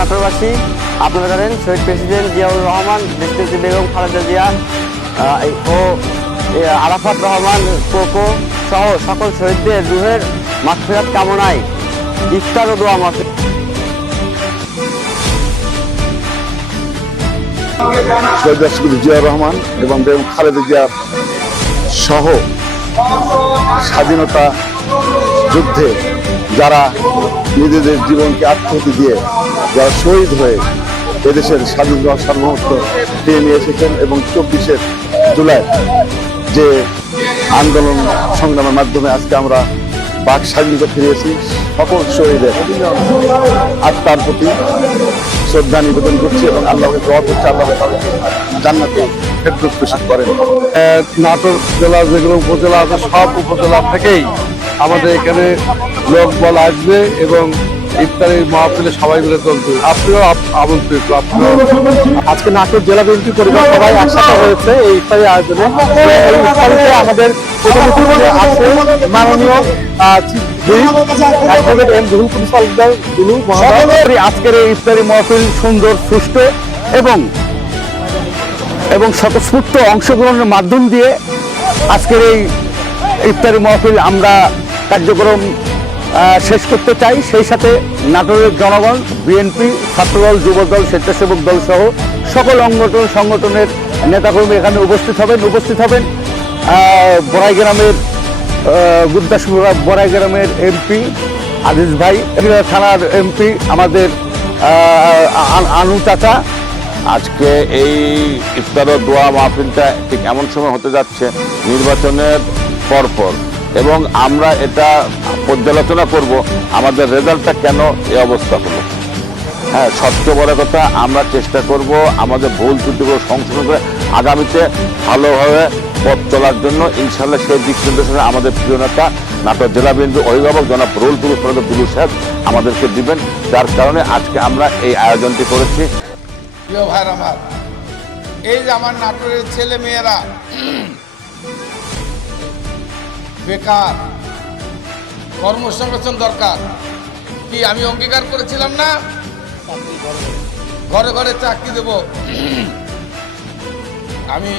নাটোরবাসী, আপনারা জানেন শহীদ প্রেসিডেন্ট জিয়াউর রহমান, দেশনেত্রী বেগম খালেদা জিয়া ও আরাফাত রহমান কোকো সহ সকল শহীদদের রুহের মাগফিরাত কামনায় ইফতার ও দোয়া মাহফিল। শহীদ রাষ্ট্রপতি জিয়াউর রহমান এবং বেগম খালেদা জিয়া সহ স্বাধীনতা যুদ্ধে যারা নিজেদের জীবনকে আত্মহতি দিয়ে যারা শহীদ হয়ে এদেশের স্বাধীনতা সার্বভৌমত্ব ফিরে নিয়ে এসেছেন এবং 24শে জুলাই যে আন্দোলন সংগ্রামের মাধ্যমে আজকে আমরা বাক স্বাধীনতা ফিরিয়েছি, সকল শহীদের আত্মার প্রতি শ্রদ্ধা নিবেদন করছি এবং আল্লাহকে দোয়া করছি আল্লাহ তাদেরকে জান্নাতে ফেরদৌস নসিব করেন। নাটোর জেলা যেগুলো উপজেলা আছে সব উপজেলা থেকেই আমাদের এখানে লোক বল আসবে এবং ইফতারি মাহফিলে সবাই মিলে চলবে। আপনিও আমন্ত্রিত। আজকে নাটোর জেলা বিএনপি পরিবার সবাই একসাথে হয়েছে এই ইফতারি আয়োজনে। এই ইফতারিতে আমাদের আছে মাননীয় আজকের এই ইফতারি মাহফিল সুন্দর, সুষ্ঠু এবং স্বতঃস্ফূর্ত অংশগ্রহণের মাধ্যম দিয়ে আজকের এই ইফতারি মাহফিল আমরা কার্যক্রম শেষ করতে চাই। সেই সাথে নাটোরের জনগণ, বিএনপি, ছাত্রদল, যুবদল, স্বেচ্ছাসেবক দল সহ সকল সংগঠনের নেতাকর্মী এখানে উপস্থিত হবেন। বড়াই গ্রামের বড়াই গ্রামের এমপি আজিজ ভাই, থানার এমপি আমাদের আনু চাচা। আজকে এই ইফতার ও দোয়া মাহফিলটা ঠিক এমন সময় হতে যাচ্ছে নির্বাচনের পরপর, এবং আমরা এটা পর্যালোচনা করব আমাদের রেজাল্টটা কেন এই অবস্থা হলো। হ্যাঁ, সবচেয়ে বড় কথা আমরা চেষ্টা করব আমাদের ভুল ত্রুটিগুলো সংশোধন করে আগামীতে ভালোভাবে পথ চলার জন্য। ইনশাল্লাহ সেই দিক নির্দেশনা আমাদের প্রিয় নেতা নাটোর জেলা বিএনপির অভিভাবক জনাব রুহুল কবির সাহেব আমাদেরকে দিবেন, যার কারণে আজকে আমরা এই আয়োজনটি করেছি। প্রিয় ভাইরা আমার, এই যে আমার নাটোরের ছেলে মেয়েরা বেকার, কর্মসংস্থান দরকার। কি আমি অঙ্গীকার করেছিলাম না ঘরে ঘরে চাকরি দেব? আমি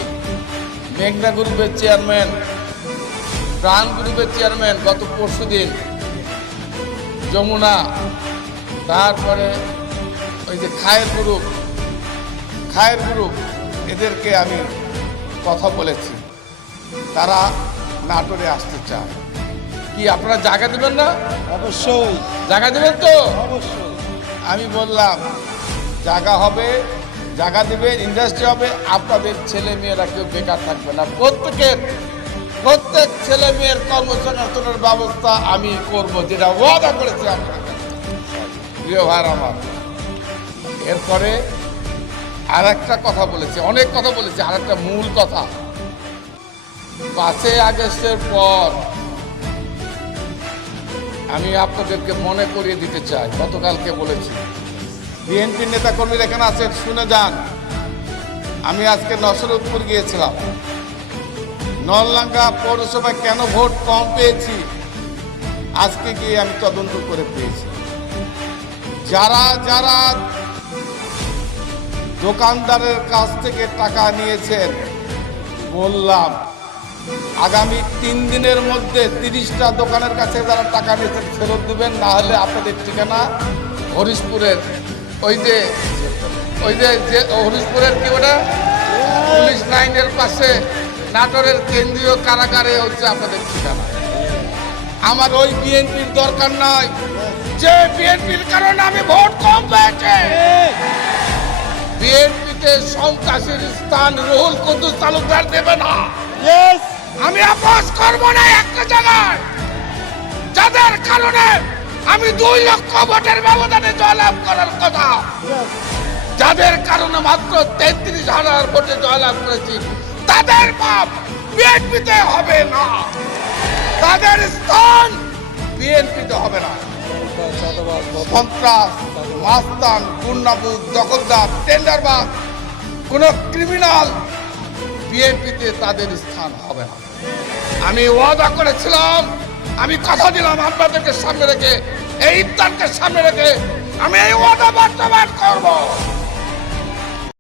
মেঘনা গ্রুপের চেয়ারম্যান, প্রাণ গ্রুপের চেয়ারম্যান, গত পরশুদিন যমুনা, তারপরে ওই যে খায়ের গ্রুপ এদেরকে আমি কথা বলেছি, তারা নাটোরে আসতে চায়। কি আপনারা জায়গা দেবেন না? অবশ্যই জায়গা দেবেন তো? অবশ্যই। আমি বললাম জায়গা হবে, জায়গা দেবেন, ইন্ডাস্ট্রি হবে, আপনাদের ছেলে মেয়েরা কেউ বেকার থাকবে না। প্রত্যেক ছেলে মেয়ের কর্মসংস্থানের ব্যবস্থা আমি করব, যেটা ওয়াদা করেছি আপনার প্রিয় ভাই আমার। এরপরে আর একটা কথা বলেছি, অনেক কথা বলেছি, আর একটা মূল কথা, 5 আগস্টের পর আমি আপনাদেরকে মনে করিয়ে দিতে চাই, গতকালকে বলেছি, বিএনপির নেতাকর্মীরা এখানে আছেন, শুনে যান। আমি আজকে নসরতপুর গিয়েছিলাম, নলডাঙ্গা পৌরসভায় কেন ভোট কম পেয়েছি আজকে গিয়ে আমি তদন্ত করে পেয়েছি। যারা যারা দোকানদারের কাছ থেকে টাকা নিয়েছেন, বললাম আগামী 3 দিনের মধ্যে 30টা দোকানের কাছে যারা টাকা নিয়েছেন ফেরত দেবেন, না হলে আপনাদের ঠিকানা হরিশপুরের ওই যে হরিশপুরের কি ওটা পুলিশ লাইনের পাশে নাটোরের কেন্দ্রীয় কারাগারে হচ্ছে আপনাদের ঠিকানা। আমার ওই বিএনপির দরকার নয়, যে বিএনপির কারণে আমি ভোট কম পেয়েছি। বিএনপিতে সন্ত্রাসীর স্থান রুহুল কুদ্দুস তালুকদার দেবে না। আমি আপোষ করবো না একটা জায়গায়, যাদের কারণে আমি 2 লক্ষ ভোটের ব্যবধানে জয়লাভ করার কথা, যাদের কারণে মাত্র 33,000 ভোটে জয়লাভ করেছি, তাদের বাপ বিএনপিতে হবে না, তাদের স্থান বিএনপিতে হবে না। সন্ত্রাস, মাস্তান, গুন্ডাবুদ, দখলদার, টেন্ডারবাজ, কোন ক্রিমিনাল বিএনপিতে তাদের স্থান হবে না। আমি ওয়াদা করেছিলাম, আমি কথা দিলাম আপনাদেরকে সামনে রেখে, এই ইফতারকে সামনে রেখে আমি এই ওয়াদা বাস্তবায়ন করব।